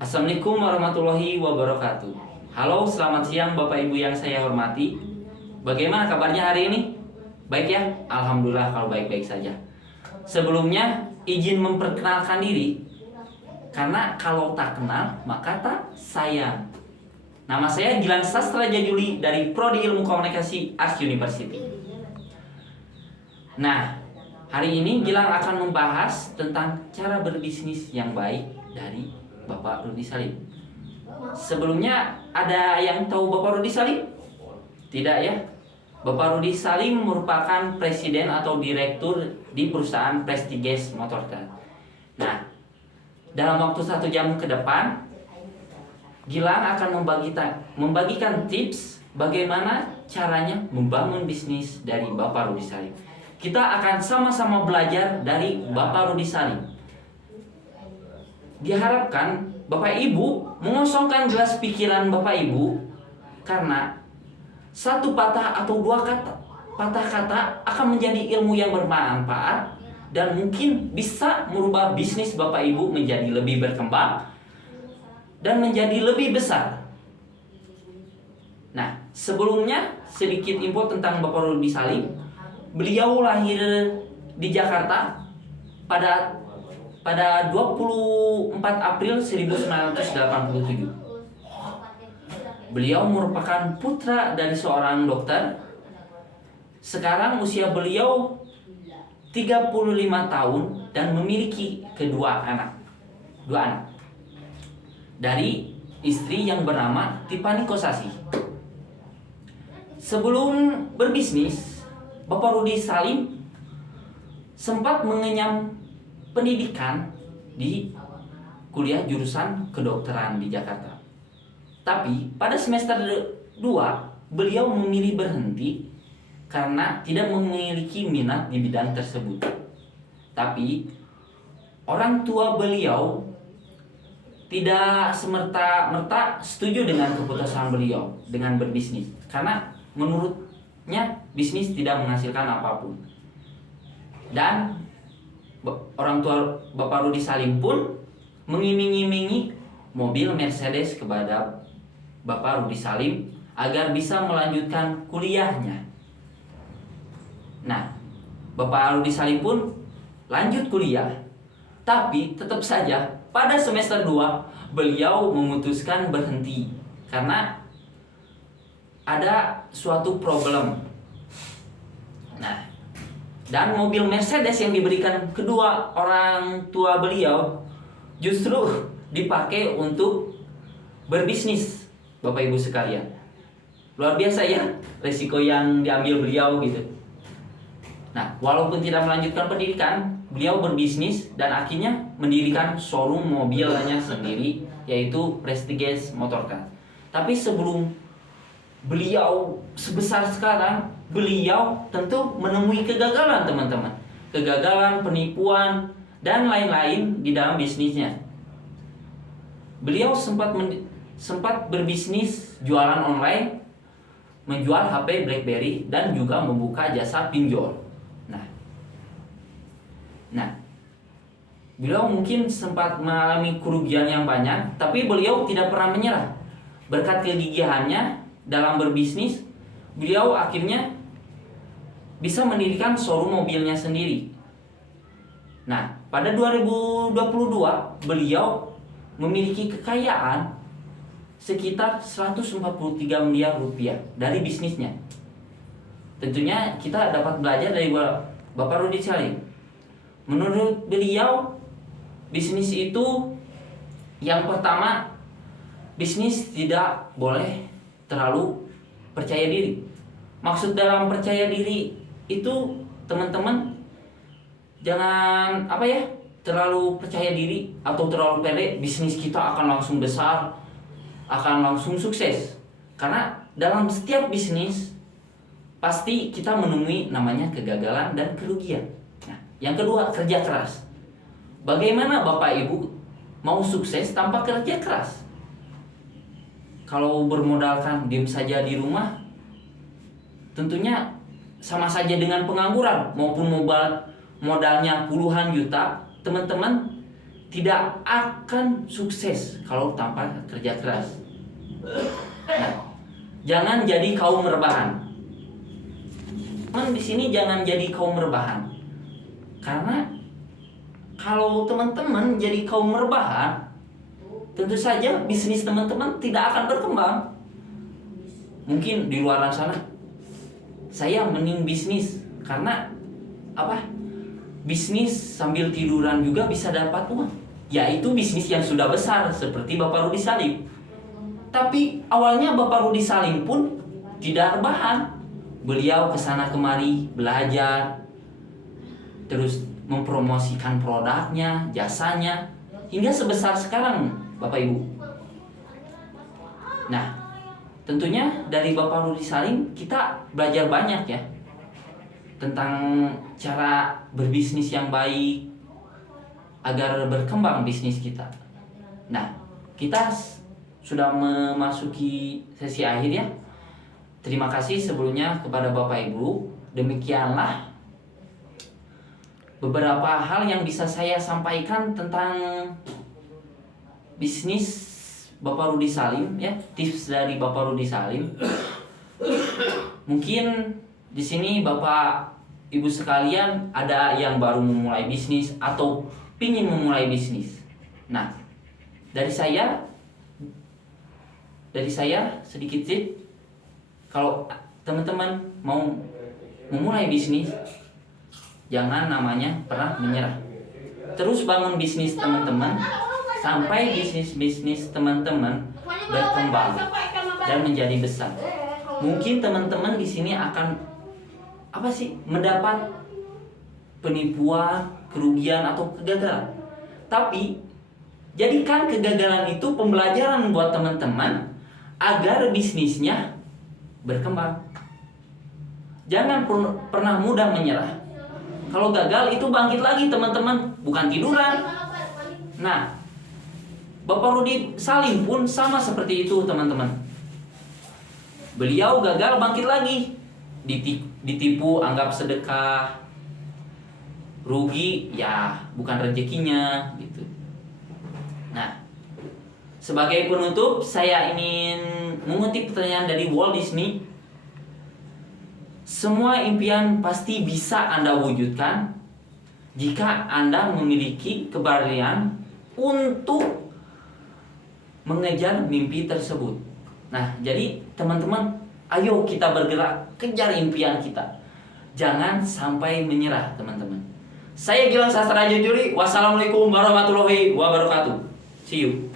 Assalamualaikum warahmatullahi wabarakatuh. Halo, selamat siang Bapak Ibu yang saya hormati. Bagaimana kabarnya hari ini? Baik ya? Alhamdulillah kalau baik-baik saja. Sebelumnya izin memperkenalkan diri, karena kalau tak kenal maka tak sayang. Nama saya Gilang Sastra Jajuli dari Prodi Ilmu Komunikasi Ars University. Nah, hari ini Gilang akan membahas tentang cara berbisnis yang baik dari Bapak Rudi Salim. Sebelumnya ada yang tahu Bapak Rudi Salim? Tidak ya? Bapak Rudi Salim merupakan presiden atau direktur di perusahaan Prestiges Motorcar. Nah, dalam waktu 1 jam ke depan, Gilang akan membagikan tips bagaimana caranya membangun bisnis dari Bapak Rudi Salim. Kita akan sama-sama belajar dari Bapak Rudi Salim. Diharapkan Bapak Ibu mengosongkan gelas pikiran Bapak Ibu, karena satu patah atau dua patah kata akan menjadi ilmu yang bermanfaat dan mungkin bisa merubah bisnis Bapak Ibu menjadi lebih berkembang dan menjadi lebih besar. Nah, sebelumnya sedikit info tentang Bapak Rudi Salim. Beliau lahir di Jakarta pada 24 April 1987. Beliau merupakan putra dari seorang dokter. Sekarang usia beliau 35 tahun dan memiliki dua anak dari istri yang bernama Tiffany Kosasi. Sebelum berbisnis, Bapak Rudi Salim sempat mengenyam pendidikan di kuliah jurusan kedokteran di Jakarta. Tapi pada semester 2 beliau memilih berhenti karena tidak memiliki minat di bidang tersebut. Tapi orang tua beliau tidak semerta-merta setuju dengan keputusan beliau dengan berbisnis, karena menurutnya bisnis tidak menghasilkan apapun. Dan orang tua Bapak Rudi Salim pun mengiming-imingi mobil Mercedes kepada Bapak Rudi Salim agar bisa melanjutkan kuliahnya. Nah, Bapak Rudi Salim pun lanjut kuliah. Tapi tetap saja pada semester 2 beliau memutuskan berhenti karena ada suatu problem. Nah, dan mobil Mercedes yang diberikan kedua orang tua beliau justru dipakai untuk berbisnis, Bapak Ibu sekalian. Luar biasa ya resiko yang diambil beliau gitu. Nah, walaupun tidak melanjutkan pendidikan, beliau berbisnis dan akhirnya mendirikan showroom mobilnya sendiri, yaitu Prestiges Motorcar. Tapi sebelum beliau sebesar sekarang, beliau tentu menemui kegagalan, teman-teman. Kegagalan, penipuan, dan lain-lain di dalam bisnisnya. Beliau sempat berbisnis jualan online, menjual HP BlackBerry, dan juga membuka jasa pinjol. Nah, beliau mungkin sempat mengalami kerugian yang banyak, tapi beliau tidak pernah menyerah. Berkat kegigihannya dalam berbisnis, beliau akhirnya bisa mendirikan showroom mobilnya sendiri. Nah, pada 2022 beliau memiliki kekayaan sekitar 143 miliar rupiah dari bisnisnya. Tentunya kita dapat belajar dari Bapak Rudi Salim. Menurut beliau, bisnis itu yang pertama, bisnis tidak boleh terlalu percaya diri. Maksud dalam percaya diri itu, teman-teman, jangan terlalu percaya diri atau terlalu pede bisnis kita akan langsung besar, akan langsung sukses. Karena dalam setiap bisnis pasti kita menemui namanya kegagalan dan kerugian. Nah, yang kedua, kerja keras. Bagaimana Bapak Ibu mau sukses tanpa kerja keras? Kalau bermodalkan diam saja di rumah, tentunya sama saja dengan pengangguran. Maupun modalnya puluhan juta, teman-teman tidak akan sukses kalau tanpa kerja keras. Nah, jangan jadi kaum rebahan. Di sini jangan jadi kaum rebahan. Karena kalau teman-teman jadi kaum rebahan, tentu saja bisnis teman-teman tidak akan berkembang. Mungkin di luar sana, saya mending bisnis karena apa? Bisnis sambil tiduran juga bisa dapat uang. Yaitu bisnis yang sudah besar seperti Bapak Rudi Salim. Tapi awalnya Bapak Rudi Salim pun tidak rebahan. Beliau kesana kemari belajar, terus mempromosikan produknya, jasanya, hingga sebesar sekarang, Bapak Ibu. Nah, tentunya dari Bapak Rudi Salim kita belajar banyak ya tentang cara berbisnis yang baik agar berkembang bisnis kita. Nah, kita sudah memasuki sesi akhir ya. Terima kasih sebelumnya kepada Bapak Ibu. Demikianlah beberapa hal yang bisa saya sampaikan tentang bisnis Bapak Rudi Salim ya, tips dari Bapak Rudi Salim. Mungkin di sini Bapak Ibu sekalian ada yang baru memulai bisnis atau ingin memulai bisnis. Nah, dari saya sedikit tips. Kalau teman-teman mau memulai bisnis, jangan namanya pernah menyerah. Terus bangun bisnis teman-teman sampai bisnis teman-teman berkembang dan menjadi besar. Mungkin teman-teman di sini akan mendapat penipuan, kerugian atau kegagalan. Tapi jadikan kegagalan itu pembelajaran buat teman-teman agar bisnisnya berkembang. Jangan pernah mudah menyerah. Kalau gagal itu bangkit lagi teman-teman, bukan tiduran. Nah, Bapak Rudi Salim pun sama seperti itu teman-teman. Beliau gagal bangkit lagi. Ditipu anggap sedekah. Rugi ya bukan rezekinya gitu. Nah, sebagai penutup saya ingin mengutip pertanyaan dari Walt Disney. Semua impian pasti bisa Anda wujudkan jika Anda memiliki keberanian untuk mengejar mimpi tersebut. Nah, jadi teman-teman, ayo kita bergerak kejar impian kita. Jangan sampai menyerah, teman-teman. Saya Gilang Sastra Jujuri. Wassalamualaikum warahmatullahi wabarakatuh. See you.